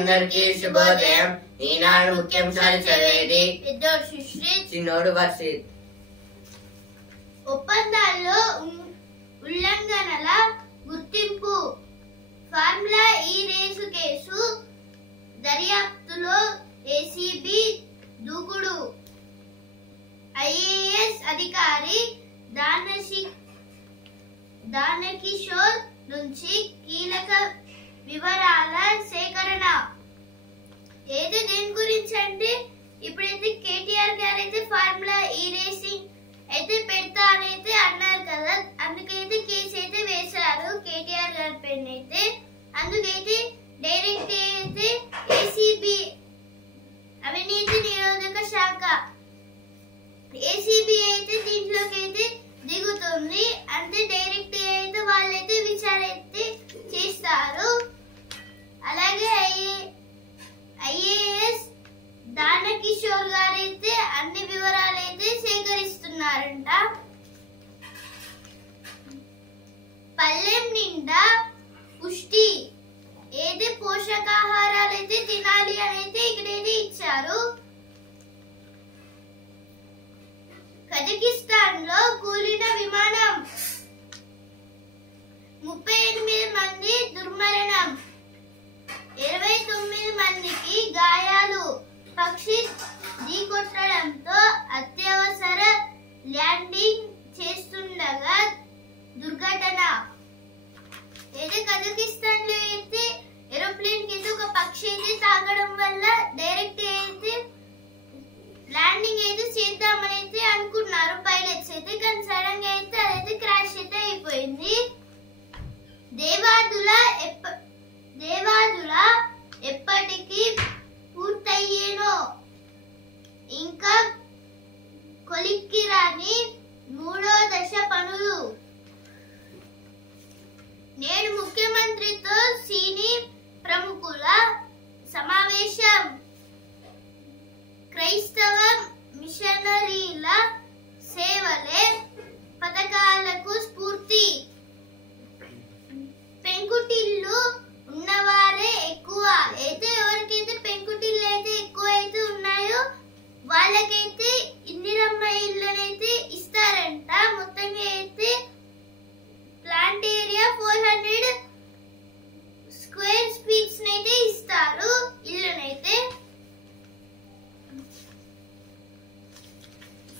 అందరికీ శుభోదయం. ఈనాడు ముఖ్యాంశాలు చదివేది పెద్దోడు సుశ్రీత్, చిన్నోడు వర్షిత్. ఒప్పందాల్లో ఉల్లంఘనల గుర్తింపు, ఫార్ములా ఈ రేసు కేసు దర్యాప్తులో ఏసీబీ దూకుడు, ఐఏఎస్ అధికారి దానకిషోర్ నుంచి కీలక వివరాల సేకరణ. ఏది దేని గురించి అంటే ఇప్పుడైతే కేటీఆర్ గారు అయితే ఫార్ములా ఈ రేసింగ్ అయితే పెడతా అని అయితే అన్నారు కదా, అందుకైతే కేసు అయితే వేశారు కేటీఆర్ గారి పైన అయితే. అందుకైతే డైరెక్ట్ అయితే ఏసీబీ అవినీతి నిరోధక శాఖ ఏసీబీ అయితే దీంట్లోకి అయితే దిగుతుంది. అంతే డైరెక్ట్ అయితే వాళ్ళైతే విచారణ అయితే చేస్తారు. అలాగే ఐఏఎస్ దానకిషోర్ గారు అయితే అన్ని వివరాలు అయితే సేకరిస్తున్నారంట. పల్లెం నిండా పుష్టి ఏది పోషకాహారాలు అయితే తినాలి అని అయితే ఇక్కడైతే ఇచ్చారు. కజకిస్తాన్ లో కూలిన విమానం, 38 మంది దుర్మరణం, 29 మందికి గాయాలు. పక్షి ఢీకొట్టడంతో అత్యవసర ల్యాండింగ్ చేస్తుండగా దుర్ఘటన. అయితే కజకిస్తాన్ లో అయితే ఏరోప్లేన్ కి ఒక పక్షి అయితే తాగడం వల్ల డైరెక్ట్ అయితే ల్యాండింగ్ అయితే చేద్దామని అయితే అనుకున్నారు పైలట్స్ అయితే, కానీ సడన్ గా అయితే అదైతే క్రాష్ అయితే అయిపోయింది. దేవాదుల ఎప్పటికి పూర్తయ్యేనో, ఇంకా కొలిక్కిరాని 3వ దశ పనులు. నేడు ముఖ్యమంత్రితో సినీ ప్రముఖుల సమావేశం. క్రైస్తవ మిషనరీల సేవలే పథకాలకు స్ఫూర్తి. పెంకుటిల్లు ఉన్నవారే ఎక్కువ అయితే, ఎవరికైతే పెంకుటిల్లు అయితే ఎక్కువ అయితే ఉన్నాయో వాళ్ళకైతే ఇందిరమ్మ ఇళ్ళనైతే ఇస్తారంట. మొత్తంగా అయితే ప్లాంట్ ఏరియా 400 స్క్వేర్ ఫీట్స్ నైతే ఇస్తారు ఇళ్ళనైతే.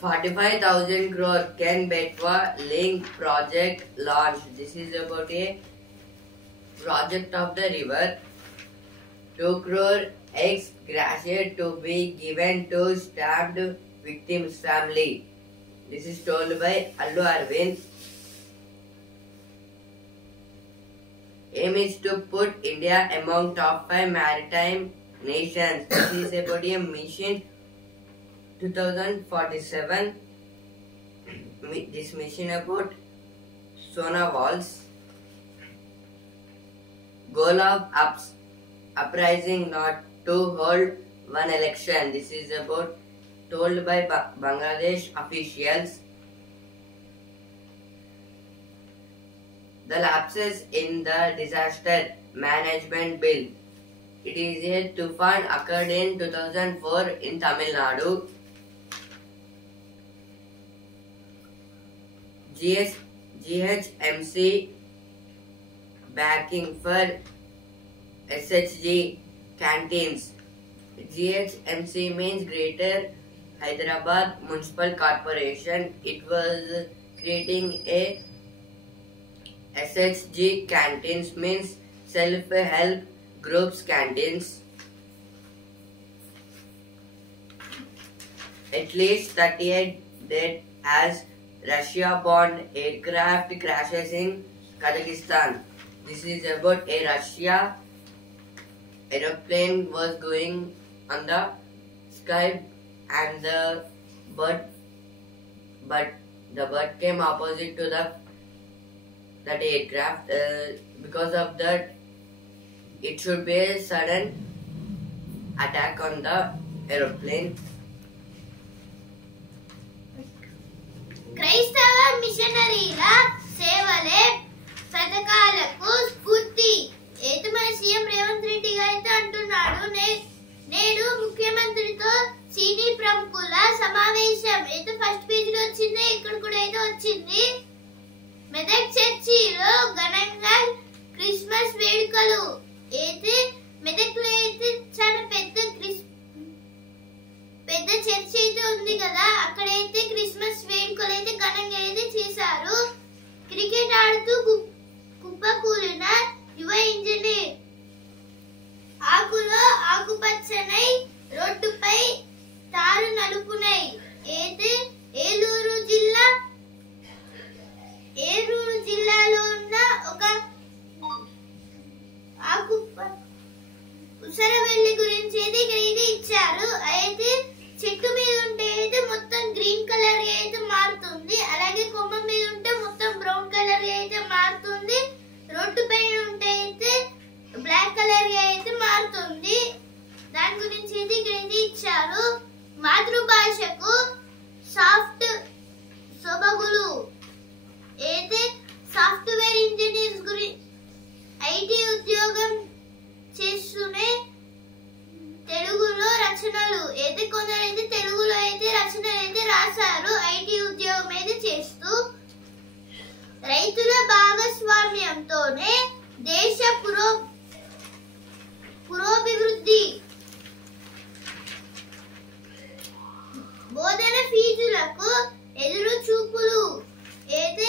45,000 crore Ken Betwa link project launched. This is about a project of the river. 2 crore ex gratia to be given to stabbed victims' family. This is told by Allu Arvind. Aim is to put India among top 5 maritime nations. This is about a mission 2047. This mission about Sona Walls. Goal of uprising not to hold one election. This is about told by Bangladesh officials. The lapses in the disaster management bill. It is a tufan occurred in 2004 in Tamil Nadu. GHMC backing for SHG canteens. GHMC means Greater Hyderabad Municipal Corporation. It was creating a SHG canteens means self-help groups canteens. At least 38 dead as Russia-borne aircraft crashes in Kazakhstan. This is about a Russia aeroplane was going on the sky and the bird came opposite to that aircraft. Because of that, it should be a sudden attack on the aeroplane. క్రైస్తవ మిషనరీల సేవలే పథకాలకు స్ఫూర్తి. అయితే మన CM Revanth Reddy గారు అయితే అంటున్నాడు సినీ ప్రముఖుల సమావేశం అయితే ఫస్ట్ పేజ్ లో వచ్చింది. ఇక్కడ కూడా అయితే వచ్చింది. మెదక్ చర్చిలో ఘనంగా క్రిస్మస్ వేడుకలు అయితే మెదక్ లో అయితే చాలా పెద్ద చర్చి అయితే ఉంది కదా, అక్కడైతే క్రిస్మస్ వేడుకలు అయితే ఘనంగా అయితే చేశారు. క్రికెట్ ఆడుతూ కుప్పకూలిన యువ ఇంజనీర్ ఆకులో ఆకుపచ్చనై రోడ్డుపై తారు నలుపునై అయితే ఏలూరు జిల్లాలో ఉన్న ఒక ఉసరవెల్లి గురించి అయితే ఇక్కడ ఇది ఇచ్చారు. అయితే చెట్టు మీద ఉంటే అయితే మొత్తం గ్రీన్ కలర్ అయితే మారుతుంది, అలాగే కొమ్మ మీద ఉంటే మొత్తం బ్రౌన్ కలర్ అయితే మారుతుంది, రోడ్డు పైన ఉంటే అయితే బ్లాక్ కలర్ అయితే మారుతుంది. దాని గురించి అయితే ఇక్కడ ఇది ఇచ్చారు. మాతృభాషకు సాఫ్ట్ సొబగులు అయితే సాఫ్ట్వేర్ ఇంజనీర్స్ ఐటీ ఉద్యోగం చేస్తూనే తెలుగులో రచనలు అయితే కొందరైతే తెలుగులో అయితే రచనలు అయితే రాశారు. ఐటీ ఉద్యోగం అయితే చేస్తూ రైతుల భాగస్వామ్యంతోనే దేశ పురోభివృద్ధి. బోధన ఫీజులకు ఎదురు చూపులు అయితే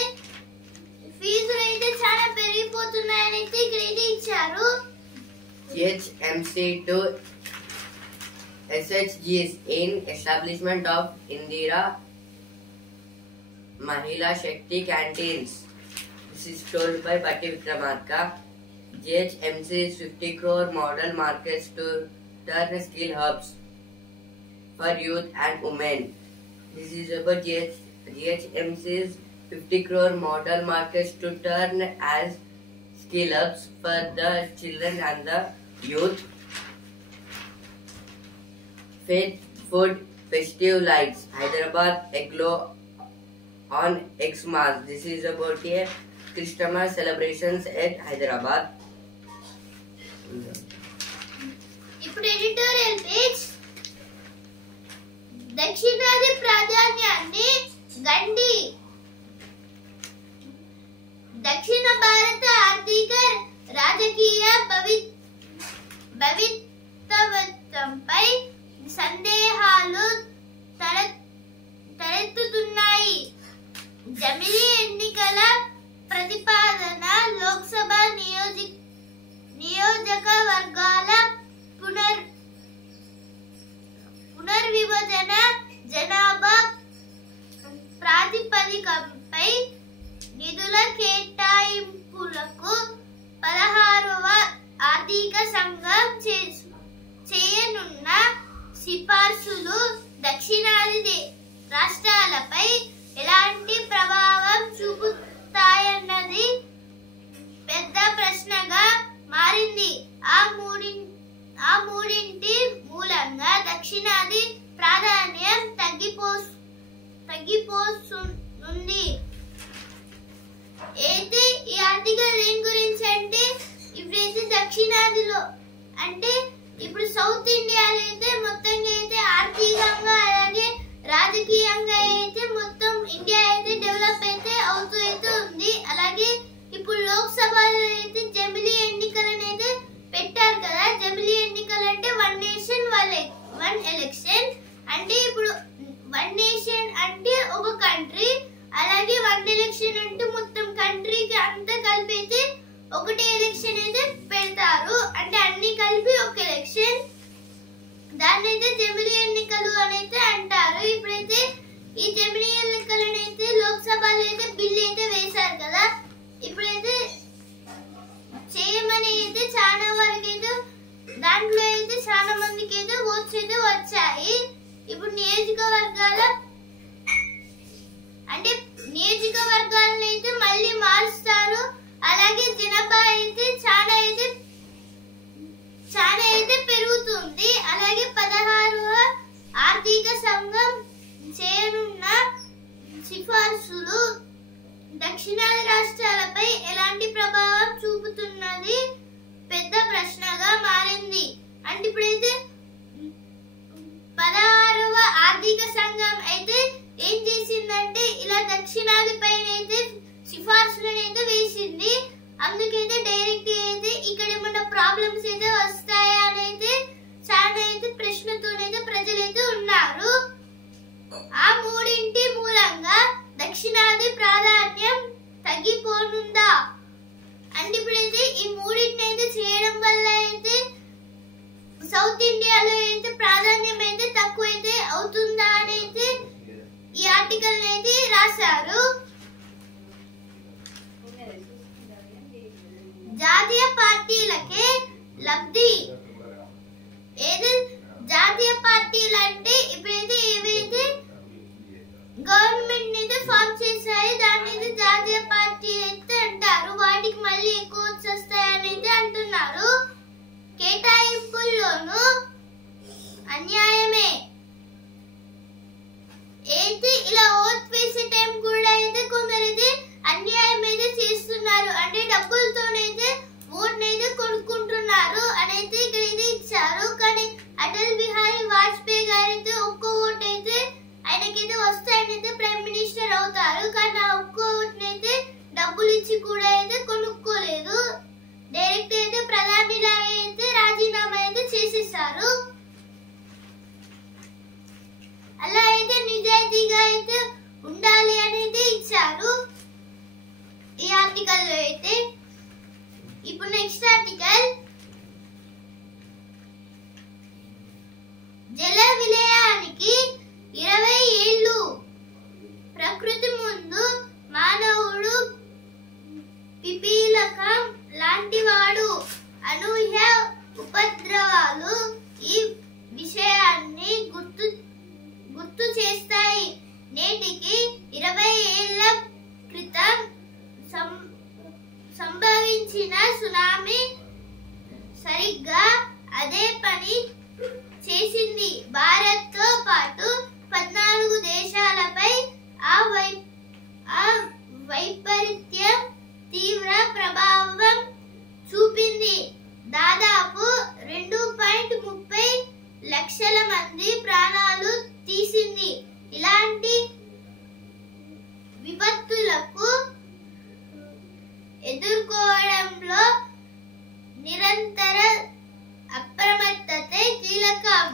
ఫీజులు అయితే చాలా పెరిగిపోతున్నాయని అయితే ఇక్కడ అయితే ఇచ్చారు. GHMC to SHGs in establishment of Indira Mahila Shakti canteens. This is told by Batti Vikramarka. GHMC's 50 crore model markets to turn skill hubs for youth and women. This is about GHMC's 50 crore model markets to turn as skill hubs for the children and the youth. Faith Food Festive Lights Hyderabad Aglo on Xmas. This is about a Christmas celebrations at Hyderabad. ఇప్పుడు editorial page. దక్షిణాది ప్రాధాన్యాన్ని గండి. దక్షిణ భారత ఆర్థిక రాజకీయ భవితవ్యంపై సందేహాలు తలెత్తుతున్నాయి. జమిలీ ఎన్నికల ప్రతిపాదన లోక్సభ నియోజకవర్గాల పునర్విభజన జనాభా ప్రాతిపదికపై నిధుల కేటాయింపులకు 16వ ఆర్థిక సంఘం చేయనున్న సిఫార్సులు దక్షిణాది రాష్ట్రాలపై ఎలాంటి ప్రభావం చూపుతాయన్నది పెద్ద ప్రశ్నగా మారింది. ఆ మూడింటి మూలంగా దక్షిణాది ప్రాధాన్యం తగ్గిపోతుంది. అయితే ఈ ఆర్టికల్ దేని గురించి అంటే ఇప్పుడైతే దక్షిణాదిలో అంటే ఇప్పుడు సౌత్ ఇండియాలో అయితే మొత్తంగా అయితే ఆర్థికంగా అలాగే రాజకీయంగా అయితే మొత్తం ఇండియా అయితే డెవలప్ అయితే అవుతూ అయితే ఉంది. అలాగే ఇప్పుడు లోక్సభలో అయితే జమిలీ ఎన్నికలను అయితే పెట్టారు కదా. జమిలీ ఎన్నికలు అంటే వన్ నేషన్ వన్ ఎలక్షన్. అంటే ఇప్పుడు వన్ నేషన్ అంటే ఒక కంట్రీ, అలాగే వన్ ఎలక్షన్ అంటే మొత్తం కంట్రీకి అంతా కలిపి అయితే ఒకటి ఎలక్షన్ అయితే పెడతారు. అంటే అన్ని కలిపి ఒక ఎలక్షన్. దాన్ని అయితే జమిలీ ఎన్నికలు అని అయితే అంటారు. ఇప్పుడైతే ఈ జమిలీ ఎన్నికలను అయితే లోక్సభలో అయితే బిల్లు అయితే వేశారు కదా. ఇప్పుడైతే చేయమని అయితే చాలా వరకు అయితే దాంట్లో అయితే చాలా మందికి అయితే ఓట్స్ అయితే వచ్చాయి. ఇప్పుడు నియోజకవర్గాలను అయితే మళ్ళీ మారుస్తారు. అలాగే జనాభా అయితే చాలా అయితే పెరుగుతుంది. అలాగే 16వ ఆర్థిక సంఘం చేయనున్న సిఫార్సులు దక్షిణాది రాష్ట్రాలపై ఎలాంటి ప్రభావం చూపుతున్నది పెద్ద ప్రశ్నగా మారింది. అంటే ఇప్పుడైతే 16వ అయితే ఏం చేసిందంటే ఇలా దక్షిణాది పైన అయితే సిఫార్సులను అయితే వేసింది. అందుకైతే డైరెక్ట్ అయితే ఇక్కడ ఏమన్నా ప్రాబ్లమ్స్ అయితే వస్తాయా అని అయితే చాలా అయితే ప్రశ్నతోనైతే ప్రజలైతే ఉన్నారు. ఆ మూడింటి మూలంగా దక్షిణాది ప్రాధాన్యం తగ్గిపోనుందా అంటే ఇప్పుడైతే ఈ మూడింటిని అయితే చేయడం వల్ల అయితే సౌత్ ఇండియాలో అయితే ప్రాధాన్యం అయితే తక్కువ అయితే అవుతుందా అని అయితే ఈ ఆర్టికల్ అయితే రాశారు. జాతీయ పార్టీలకే లబ్ధి. ఏది జాతీయ పార్టీలు అంటే ఇప్పుడైతే ఏవైతే గవర్నమెంట్ అయితే ఫామ్ చేశాయి దాన్ని అయితే జాతీయ పార్టీ అయితే అంటారు. వాటికి మళ్ళీ ఎక్కువ వస్తాయని అయితే అంటున్నారు. కేటాయింపుల్లోనూ అన్యాయమే. అయితే ఇలా ఓట్ వేసే టైం కూడా అయితే కొందరైతే అన్యాయం అయితే చేస్తున్నారు. అంటే డబ్బులతోనైతే ఓట్ అయితే కొనుక్కుంటున్నారు అని అయితే ఇక్కడ అయితే ఇచ్చారు. కానీ అటల్ బిహారీ వాజ్పేయి గారు అయితే ఒక్క ఓట్ అయితే ఆయనకైతే వస్తే ఆయన అయితే ప్రైమ్ మినిస్టర్ అవుతారు. కానీ ఆ ఒక్క ఓట్ అయితే డబ్బులు ఇచ్చి కూడా అయితే కొనుక్కోలేదు. డైరెక్ట్ అయితే ప్రధానిలా అయితే రాజీనామా అయితే చేసేసారు. అలా అయితే నిజాయితీగా అయితే ఉండాలి అని అయితే ఇచ్చారు ఈ ఆర్టికల్ లో అయితే. ఇప్పుడు నెక్స్ట్ ఆర్టికల్ జల విలయానికి 20 ఏళ్ళు. ప్రకృతి ముందు మానవుడు పిపీలకం లాంటివాడు. అనూహ్య ఉపద్రవాలు ఈ విషయాన్ని గుర్తు చేస్తాయి. నేటికి 20 ఏళ్ల క్రితం సంభవించిన సునామీ సరిగ్గా అదే పని చేసింది. భారత్ తో పాటు 14 దేశాలపై ఆ వైపరీత్యం తీవ్ర ప్రభావం చూపింది. దాదాపు 2.30 లక్షల మంది ప్రాణాలు తీసింది. ఇలాంటి విపత్తులకు ఎదుర్కోవడంలో నిరంతర అప్రమత్తతే కీలకం.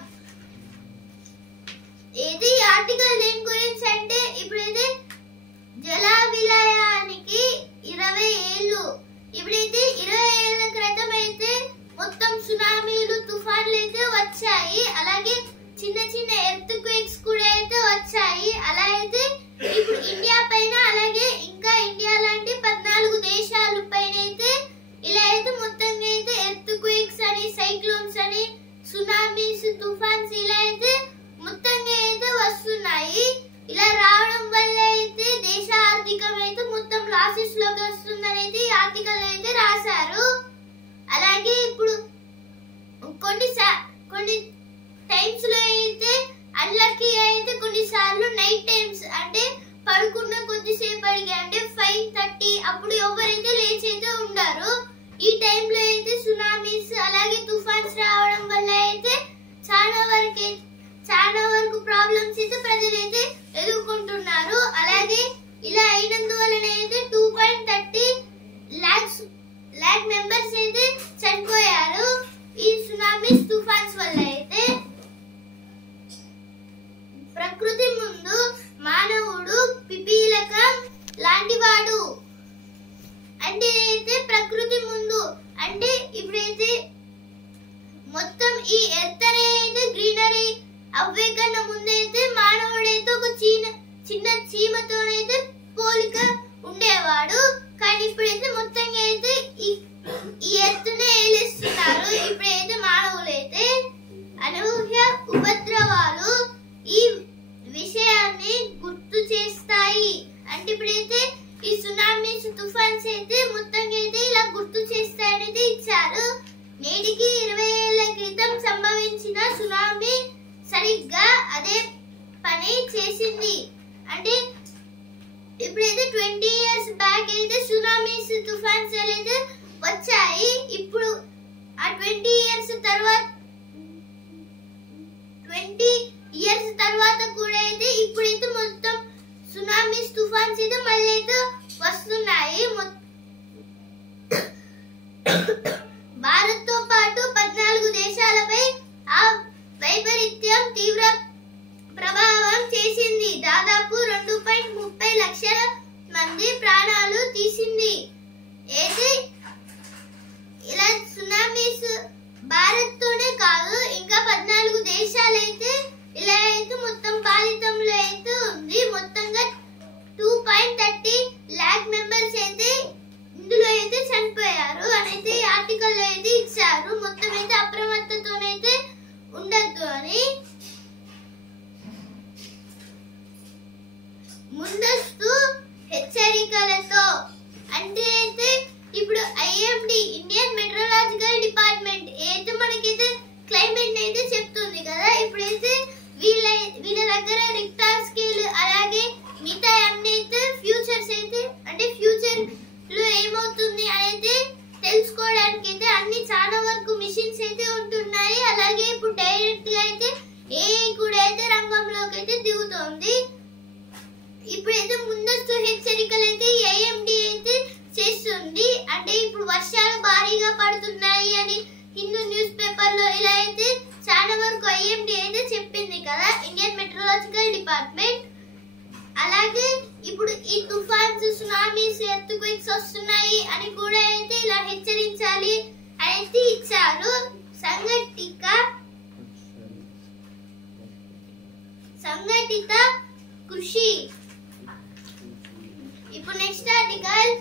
ఏది ఆర్టికల్ దేని గురించి అంటే ఇప్పుడైతే జల విలయానికి 20 ఏళ్ళు. ఇప్పుడైతే 20 ఏళ్ల క్రితం అయితే మొత్తం సునామీలు తుఫాన్లు అయితే వచ్చాయి. అలాగే చిన్న చిన్న ఎర్త్ క్వేక్స్ కూడా అయితే వచ్చాయి. అలా అయితే ఇప్పుడు ఇండియా పైన అలాగే ఇంకా ఇండియా లాంటి 14 దేశాల పైన అయితే ఇలా అయితే మొత్తంగా అయితే ఎర్త్ క్వేక్స్ అని సైక్లోన్స్ అని సునామీస్ తుఫాన్స్ ఇలా అయితే మొత్తంగా అయితే వస్తున్నాయి. ఇలా రావడం వల్ల అయితే దేశ ఆర్థికం అయితే మొత్తం లాసెస్ లోకి వస్తుందని అయితే ఈ ఆర్టికల్ అయితే రాశారు. అలాగే ఇప్పుడు కొన్ని టైమ్స్ లో అయితే అన్లక్కీ అయితే కొన్నిసార్లు నైట్ టైమ్స్ అంటే పడుకున్న కొద్దిసేపటికి అంటే 5:30 అప్పుడు ఎవరైతే లేచి అయితే ఉండరు. ఈ టైంలో అయితే సునామీస్ అలాగే తుఫాన్స్ రావడం వల్ల అయితే చాలా వరకు ప్రాబ్లమ్స్ అయితే ప్రజలైతే ఎదుర్కొంటున్నారు. అలాగే ఇలా అయినందువలన అయితే 2.30 lakh మెంబర్స్ అయితే చనిపోయారు ఈ సునామీస్ తుఫాన్స్ వల్ల అయితే. ప్రకృతి ముందు మానవుడు పిపీలకం లాంటివాడు. అంటే అయితే ప్రకృతి ముందు అంటే ఇప్పుడైతే మొత్తం ఈ ఎర్త్ అనేది గ్రీనరీ అవ్వే కన్నా ముందైతే మానవుడైతే ఒక చిన్న చీమతోనైతే పోలిక ఉండేవాడు. కానీ ఇప్పుడైతే మొత్తంగా అయితే ఈ ఎర్త్నే ఏలేస్తున్నారు. ఇప్పుడైతే మానవులైతే అనూహ్య ఉపద్రవాలు ఈ విషయాన్ని గుర్తు చేస్తాయి. అంటే ఇప్పుడైతే ఈ సునామీస్ తుఫాన్స్ అయితే మొత్తంగా అయితే ఇలా గుర్తు చేస్తాయని ఇచ్చారు. నేటికి 20 ఏళ్ల క్రితం సంభవించిన సునామీ సరిగ్గా అదే పని చేసింది. అంటే ఇప్పుడైతే 20 years బ్యాక్ అయితే సునామీస్ తుఫాన్స్ అయితే వచ్చాయి. ఇప్పుడు ఆ 20 years తర్వాత కూడా అయితే ఇప్పుడు తుఫాన్స్ అయితే మళ్ళీ అయితే వస్తున్నాయి. భారత్ తో పాటు 14 దేశాలపై ఆ వైపరీత్యం తీవ్ర ప్రభావం చేసింది. దాదాపు 2.30 లక్షల మంది ప్రాణాలు తీసింది. అయితే ఇలా సునామీస్ భారత్ తోనే కాదు, ఇంకా 14 దేశాలైతే ఇలా అయితే మొత్తం బాధితంలో అయితే ఉంది. మొత్తంగా 2.30 లాక్ మెంబర్స్ అయితే ఇందులో అయితే చనిపోయారు అని అయితే ఆర్టికల్లో అయితే ఇచ్చారు. మొత్తం అయితే అప్రమత్తతోనైతే ఉండద్దు అని. ముందస్తు హెచ్చరికలతో అంటే అయితే ఇప్పుడు ఐఎండి ఇండియన్ మెట్రోలాజికల్ డిపార్ట్మెంట్ అయితే మనకైతే క్లైమేట్ అయితే చెప్తుంది కదా. ఇప్పుడైతే వీళ్ళ దగ్గర రిక్టార్ స్కేల్ అలాగే మిగతా అన్ని అయితే ఫ్యూచర్స్ అయితే అంటే ఫ్యూచర్ లో ఏమవుతుంది అనేది తెలుసుకోవడానికి అయితే అన్ని చాలా వరకు మిషన్స్ అయితే ఉంటున్నాయి. అలాగే ఇప్పుడు డైరెక్ట్ గా అయితే ఏఐ కూడా అయితే రంగంలోకి అయితే దిగుతోంది. ఇప్పుడైతే ముందస్తు హెచ్చరికలు అయితే ఏఎండి అయితే చేస్తుంది. అంటే ఇప్పుడు వర్షాలు భారీగా పడుతున్నాయి అని హిందూ న్యూస్ పేపర్ లో ఇలా అయితే చాలా వరకు ఐఎండి అయితే చెప్పింది కదా, ఇండియన్ మెట్రోలాజికల్ డిపార్ట్మెంట్. అలాగే ఇప్పుడు ఈ తుఫాన్స్, సునామీస్, ఎర్త్క్వేక్స్ వస్తున్నాయి అని కూడా అయితే ఇలా హెచ్చరించాలి అయితే ఇచ్చారు. సంఘటిత కృషి. ఇప్పుడు నెక్స్ట్ ఆర్టికల్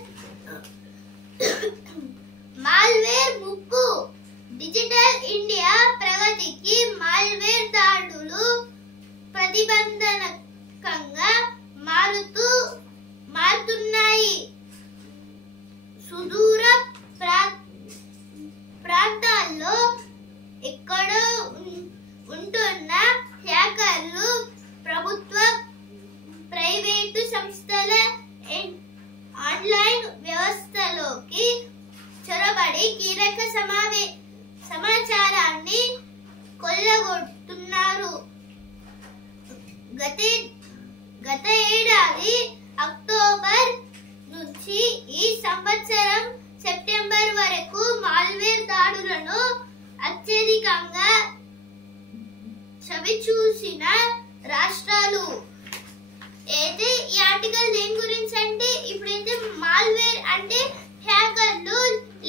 మాల్వేర్ ముప్పు. డిజిటల్ ఇండియా ప్రగతికి మాల్వేర్ దాడులు ప్రతిబంధకంగా మారుతున్నాయి. సుదూర ప్రాంతాల్లో ఎక్కడో ఉంటున్న హ్యాకర్లు ప్రభుత్వ, ప్రైవేటు సంస్థల ఆన్లైన్ వ్యవస్థలోకి చొరబడి కీలక సమాచారాన్ని కొల్లగొడుతున్నారు. గత ఏడాది అక్టోబర్ నుంచి ఈ సంవత్సరం సెప్టెంబర్ వరకు మాల్వేర్ దాడులను అత్యధికంగా చవిచూసిన రాష్ట్రాలు. అయితే ఈ ఆర్టికల్ దేని గురించి అంటే ఇప్పుడైతే మాల్వేర్ అంటే హ్యాకర్లు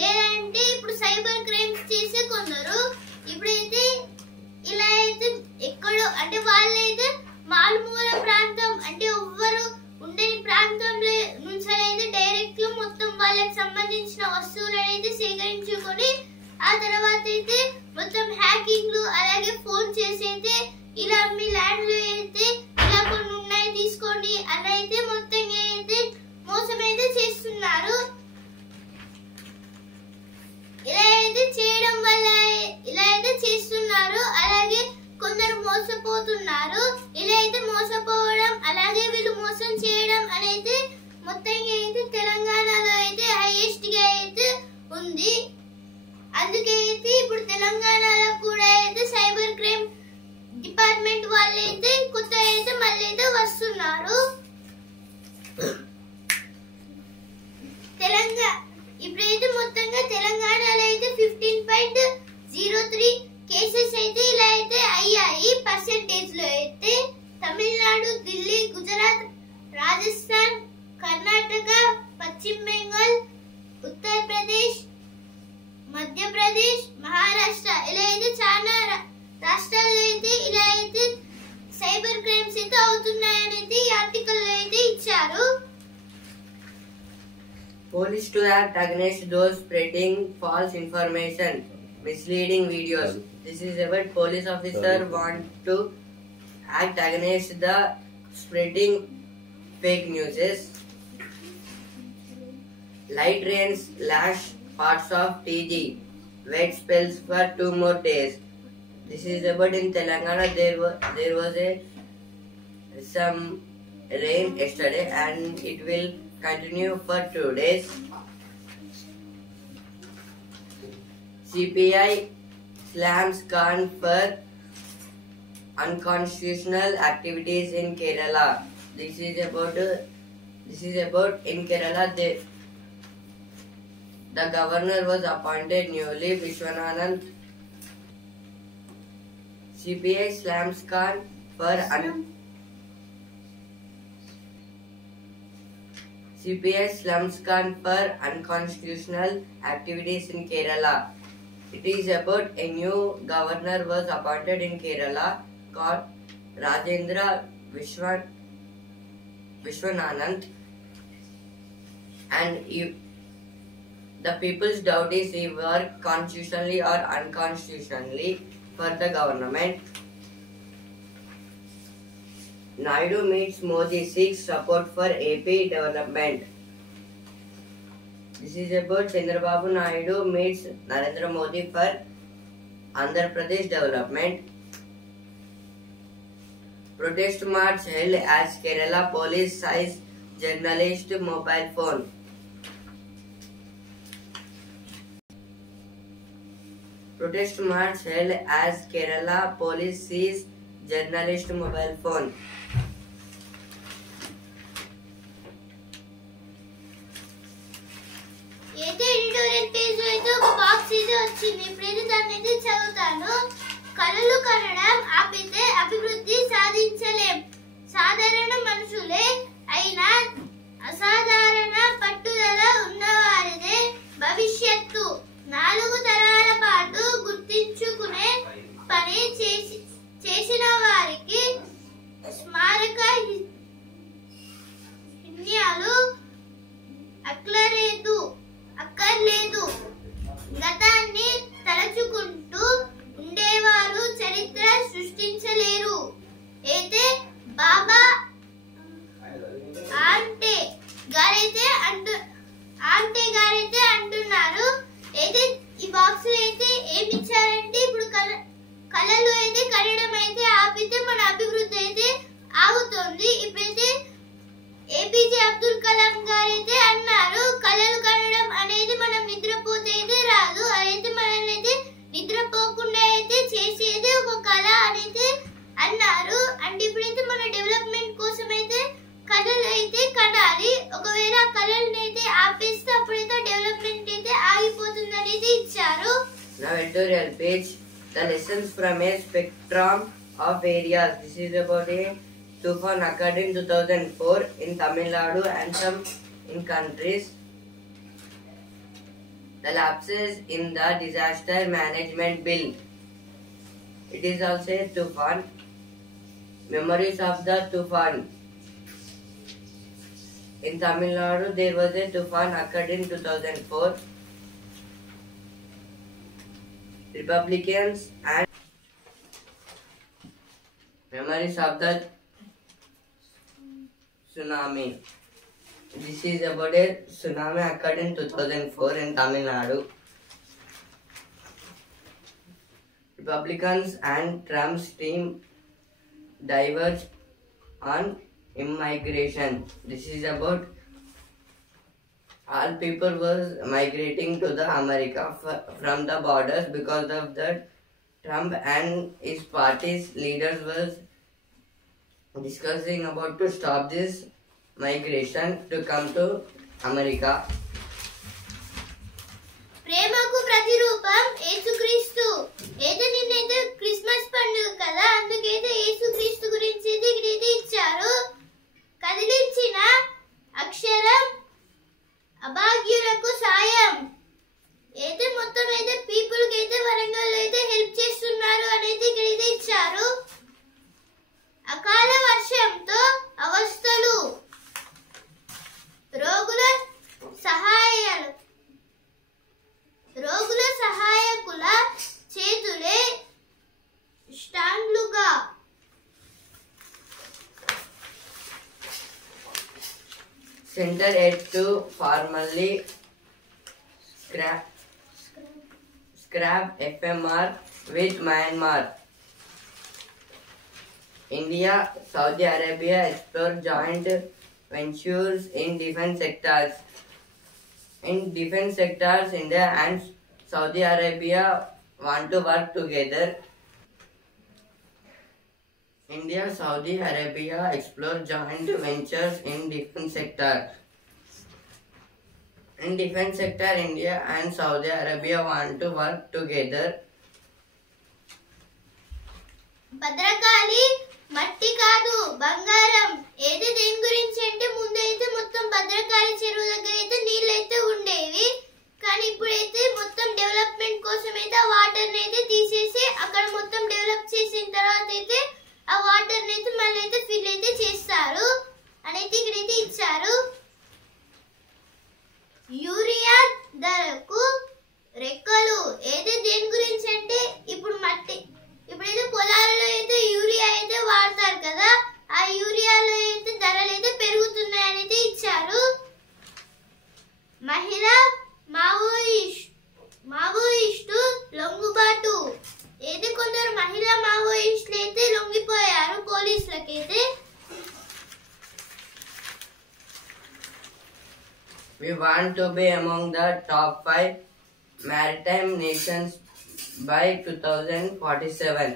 లేదంటే ఇప్పుడు సైబర్ క్రైమ్స్ చేసే కొందరు. ఇప్పుడైతే ఇలా అయితే ఎక్కడో అంటే వాళ్ళైతే మారుమూల ప్రాంతం అంటే ఎవ్వరు ఉండని ప్రాంతంలో నుంచి అయితే డైరెక్ట్ గా మొత్తం వాళ్ళకి సంబంధించిన వస్తువులను అయితే సేకరించుకొని ఆ తర్వాత అయితే మొత్తం హ్యాకింగ్లు అలాగే ఫోన్ చేసి అయితే ఇలా మీ ల్యాండ్ లో అయితే ఇలా కొన్ని ఉన్నాయి తీసుకోండి అని అయితే మొత్తం అయితే మోసం అయితే చేస్తున్నారు. ఇలా అయితే చేయడం వల్ల ఇలా అయితే చేస్తున్నారు. అలాగే కొందరు మోసపోతున్నారు. ఇలా అయితే మోసపోవడం అలాగే వీళ్ళు మోసం చేయడం అనేది మొత్తం అయితే తెలంగాణలో అయితే హైయెస్ట్ గా అయితే ఉంది. అందుకే అయితే ఇప్పుడు తెలంగాణలో కూడా అయితే సైబర్ క్రైమ్ డిపార్ట్మెంట్ వాళ్ళు అయితే కొత్త అయితే మళ్ళీ అయితే వస్తున్నారు. ఇప్పుడైతే మొత్తంగా తెలంగాణలో అయితే 15.03 కేసెస్ అయితే ఇలా అయితే అయ్యాయి. పర్సెంటేజ్ లో అయితే తమిళనాడు, ఢిల్లీ, గుజరాత్, రాజస్థాన్, కర్ణాటక, పశ్చిమ బెంగాల్, ఉత్తరప్రదేశ్, మధ్యప్రదేశ్, మహారాష్ట్ర ఇలా అయితే చాలా రాష్ట్రాల్లో అయితే ఇలా అయితే సైబర్ క్రైమ్స్ అయితే అవుతున్నాయని అయితే ఈ ఆర్టికల్ లో అయితే ఇచ్చారు. Police to act against those spreading false information, misleading videos. This is about police officer want to act against the spreading fake news. Light rains lash parts of TG. Wet spells for 2 more days. This is about in Telangana. There was some rain yesterday and it will continue for 2 days. CPI slams Khan for unconstitutional activities in Kerala. This is about This is about in Kerala. The governor was appointed newly. Vishwananand. CPI slams Khan for CPI slams Khan for unconstitutional activities in Kerala. It is about a new governor was appointed in Kerala called Rajendra Vishwananand, and the people's doubt is he worked constitutionally or unconstitutionally for the government. Naidu meets Modi, seeks support for AP development. This is about Chandrababu Naidu meets Narendra Modi for Andhra Pradesh development. Protest march held as Kerala police seized journalist mobile phone. Protest march held as Kerala police seized journalist mobile phone. అయితే editorial page లో అయితే ఒక box అయితే వచ్చింది. ఇప్పుడు దాన్ని అయితే చదువుతాను. కలలు కనడం ఆపితే అభివృద్ధి సాధించలేం. సాధారణ మనుషులే అయినా అసాధారణ పట్టుదల ఉన్నవారిదే భవిష్యత్తు. 4 తరాల పాటు గుర్తించుకునే పని చేసిన వారికి స్మారక చిహ్నాలు అక్కర్లేదు. గతాన్ని తలచుకుంటూ ఉండేవారు చరిత్ర సృష్టించలేరు. అయితే బాబా ఆంటే గారైతే అంటున్నారు. అయితే ఈ బాక్స్ అయితే ఏమి ఇచ్చారంటే ఇప్పుడు కళలు అయితే కనడం అయితే ఆపితే మన అభివృద్ధి అయితే ఆగుతుంది. ఇప్పుడైతే ఏపీజే అబ్దుల్ కలాం గారు అయితే అన్నారు, కళలు కనడం అనేది మనం నిద్రపోతే అయితే రాదు, అదైతే మనల్ని అయితే నిద్రపోకుండా అయితే చేసేది ఒక కళ అనేది అన్నారు. అంటే ఇప్పుడైతే మన డెవలప్మెంట్ కోసం అయితే కళలు అయితే కనాలి. ఒకవేళ ఆ కళలను అయితే ఆపేస్తే అప్పుడైతే డెవలప్మెంట్ అయితే ఆగిపోతుంది అనేది ఇచ్చారు. Now editorial page, the lessons from a spectrum of areas. This is about a Tufan occurred in 2004 in Tamil Nadu and some in countries. The lapses in the disaster management bill. It is also a Tufan. Memories of the Tufan. In Tamil Nadu, there was a Tufan occurred in 2004. Republicans and memories of the tsunami. This is about a tsunami occurred in 2004 in Tamil Nadu. Republicans and Trump's team diverged on immigration. This is about all people was migrating to the America from the borders because of that. Trump and his party's leaders was discussing about to stop this migration to come to America. ప్రేమకు ప్రతిరూపం యేసుక్రీస్తు. అయితే నిన్నైతే Christmas పండుగ కదా, అందుకైతే యేసుక్రీస్తు గురించి అయితే ఇక్కడైతే ఇచ్చారు. కదిలించిన అక్షరం అభాగ్యులకు సాయం. అయితే మొత్తం అయితే పీపుల్ కి అయితే వరంగల్ అయితే హెల్ప్ చేస్తున్నారు అనేది ఇక్కడైతే ఇచ్చారు. అకాల వర్షంతో అవస్థలు. రోగుల సహాయకుల చేతులే స్టాండ్లుగా. Center aid to formally scrap FMR with Myanmar. India, Saudi Arabia explore joint ventures in defense sectors. In defense sectors, India and Saudi Arabia want to work together. India, Saudi Arabia explore joint ventures in defense sector. In defense sector, India and Saudi Arabia want to work together. Bhadrakali మట్టి కాదు బంగారం. ఏది దేని గురించి అంటే ముందు అయితే మొత్తం భద్రకాళి చెరువు దగ్గర అయితే నీళ్ళు అయితే ఉండేవి. కానీ ఇప్పుడైతే మొత్తం డెవలప్మెంట్ కోసం అయితే ఆ వాటర్ అయితే తీసేసి అక్కడ మొత్తం డెవలప్ చేసిన తర్వాత అయితే ఆ వాటర్ అయితే మళ్ళీ అయితే ఫిల్ అయితే చేస్తారు అనేది ఇక్కడైతే ఇచ్చారు. యూరియా ధరకు రెక్కలు. ఏది దేని గురించి అంటే ఇప్పుడైతే పొలాలలో అయితే యూరియా అయితే వాడతారు కదా, ఆ యూరియాలో అయితే ధరలు అయితే పెరుగుతున్నాయని ఇచ్చారు. మహిళా మావోయిస్టు లొంగుబాటు. ఏది కొందరు మహిళా మావోయిస్టులు అయితే లొంగిపోయారు పోలీసులకైతే. We want to be among the top 5 maritime nations by 2047.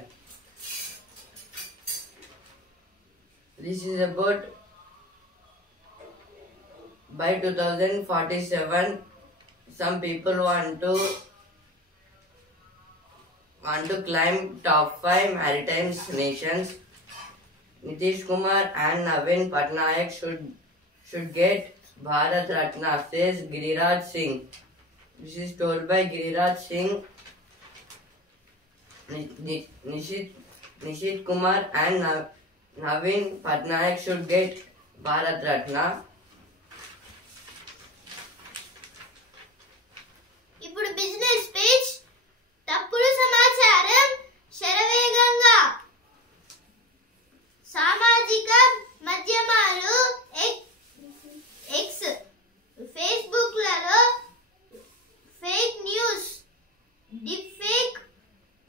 This is about by 2047. Some people want to climb top 5 maritime nations. Nitish Kumar and Navin Patnaik should get Bharat Ratna, says Giriraj Singh. This is told by Giriraj Singh. Nishit Kumar and Navin Patnaik should get Bharat Ratna. ఇప్పుడు business page. తప్పుడు సమాచారం శరవేగంగా. సామాజిక మాధ్యమాలు X Facebook లలో fake news dip fake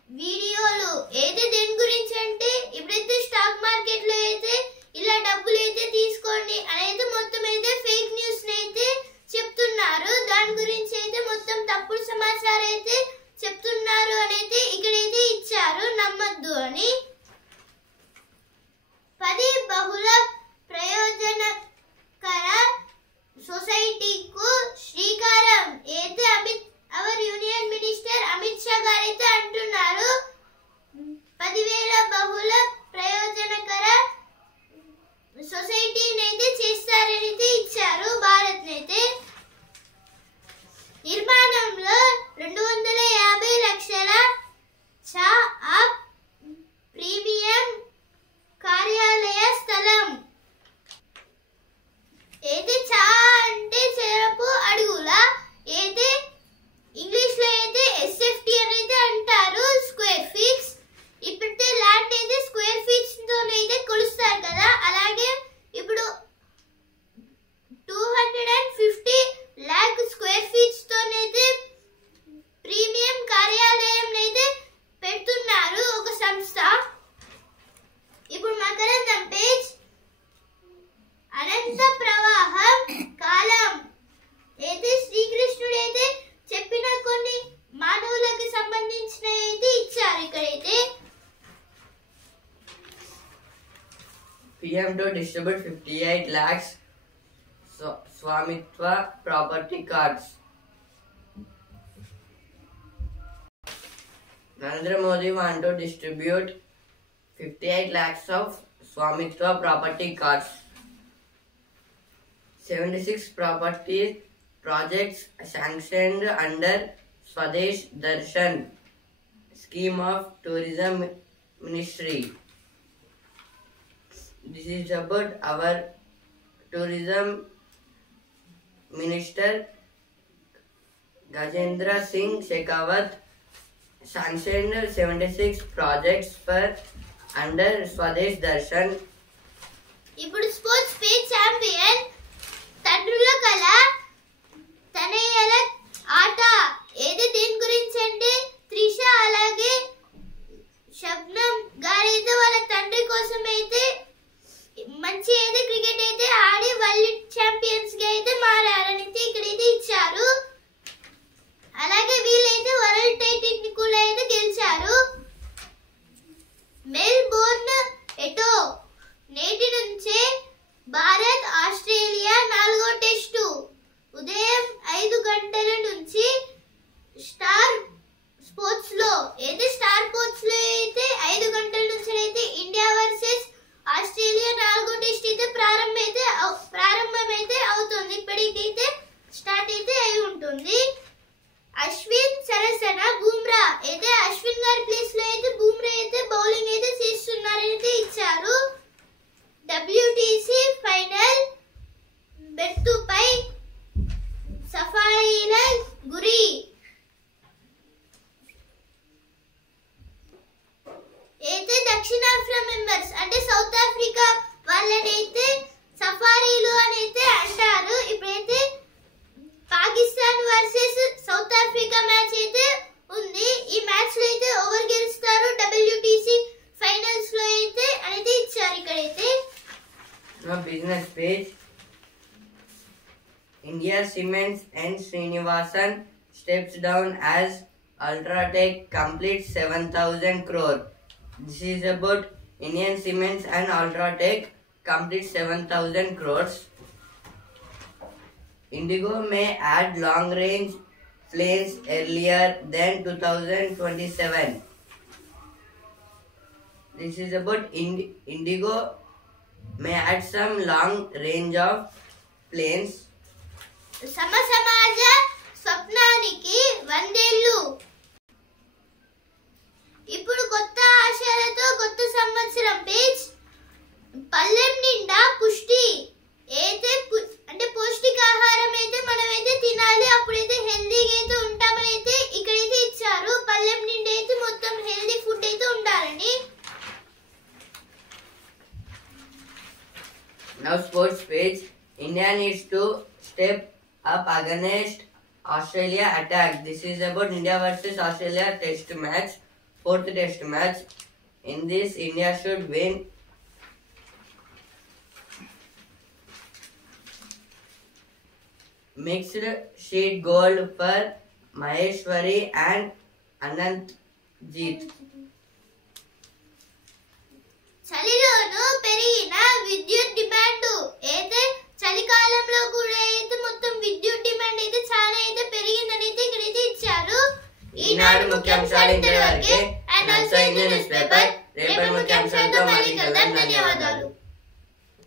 వీడియోలు. ఏది దేని గురించి అంటే ఇప్పుడైతే స్టాక్ మార్కెట్ లో అయితే ఇలా డబ్బులు అయితే తీసుకోండి అనేది మొత్తం అయితే ఫేక్ న్యూస్ అయితే చెప్తున్నారు. దాని గురించి అయితే మొత్తం తప్పుడు సమాచారం అయితే చెప్తున్నారు అనేది ఇక్కడైతే ఇచ్చారు, నమ్మద్దు అని. 10 బహుళ ప్రయోజనకర సొసైటీకు శ్రీకారం. అయితే our union minister Amit Shah garu అయితే అంటున్నారు 10,000 బహుళ ప్రయోజనకర సొసైటీని అయితే చేస్తారని ఇచ్చారు భారత్ అయితే. నిర్మాణంలో 250 లక్షల ఛాప్ ప్రీమియం కార్యాలయ స్థలం. అయితే చా అంటే చెరపు అడుగుల. అయితే ఇంగ్లీష్ లో అయితే ఎస్ఎఫ్టీ అనేది అంటారు, స్క్వేర్ ఫీట్స్. ఇప్పుడైతే ల్యాండ్ అయితే స్క్వేర్ ఫీట్స్ తోనైతే కొలుస్తారు కదా, అలాగే ఇప్పుడు 250 lakh స్క్వేర్ ఫీట్స్ తోనైతే ప్రీమియం కార్యాలయం అయితే పెడుతున్నారు ఒక సంస్థ. ఇప్పుడు మకరందం పేజ్. అనంత ప్రవాహం కాలం. అయితే శ్రీకృష్ణుడు అయితే చెప్పిన కొన్ని మానవులకు సంబంధించిన అయితే ఇచ్చారు ఇక్కడైతే. PM to distribute 58 lakhs Swamitwa property cards. Narendra Modi want to distribute 58 lakhs of Swamitwa property cards. 76 property projects sanctioned under Swadesh Darshan scheme of Tourism Ministry. This is about our tourism minister Gajendra Singh Shekhawat sanctioned 76 projects for under Swadesh Darshan. ఇప్పుడు sports page. Champion. తండ్రుల కళ తనయ్యల ఆట. ఏది దేని గురించి అంటే త్రిష అలాగే శబ్నం గారైతే వాళ్ళ తండ్రి కోసం అయితే మంచి అయితే క్రికెట్ అయితే ఆడి వరల్డ్ ఛాంపియన్స్ గా అయితే మారారని ఇక్కడైతే ఇచ్చారు. అలాగే వీళ్ళైతే వరల్డ్ టైటిల్ కూడా అయితే గెలిచారు. మెల్బోర్న్ ఎటో దక్షిణాఫ్రికా మెంబర్స్ అంటే సౌత్ ఆఫ్రికా వాళ్ళనైతే సఫారీలు అని అయితే అంటారు. ఇప్పుడైతే Pakistan versus south Africa match అయితే ఉంది. ఈ మ్యాచ్ లో అయితే ఓవర్ గెలుస్తారు WTC ఫైనల్స్ లో అయితే అనేది ఇచ్చారు. ఇక్కడైతే business page. India Cements and Srinivasan steps down as Ultratech completes 7,000 crore. This is about Indian Cements and Ultratech completes 7,000 crores. Indigo may add long range planes earlier than 2027. This is about Indigo may add some long range of planes. సమాజ స్వప్నానికి 100 ఏళ్ళు. ఇప్పుడు కొత్త ఆశయాలతో కొత్త సంవత్సరం page. పల్లెం నిండా పుష్టి అయితే అంటే పౌష్టికాహారం అయితే మనమైతే తినాలి, అప్పుడైతే హెల్దీగా అయితే ఉంటామని అయితే ఇక్కడైతే ఇచ్చారు. పల్లెం నిండా అయితే మొత్తం హెల్దీ ఫుడ్ అయితే ఉండాలని. Now sports page. India needs to step up against Australia attack. This is about India versus Australia test match, 4th test match. In this, India should win. Mixed sheet gold for Maheshwari and Anantjeet. చలిలోనూ పెరిగిన విద్యుత్ demand అయితే చలికాలంలో కూడా అయితే మొత్తం విద్యుత్ demand అయితే చాలా అయితే పెరిగిందని అయితే ఇక్కడైతే ఇచ్చారు. ఈనాడు ముఖ్యాంశాలు ఇంతవరకే. And also Indian news paper. రేపటి ముఖ్యాంశాలతో మళ్ళీ కలుద్దాం. ధన్యవాదాలు.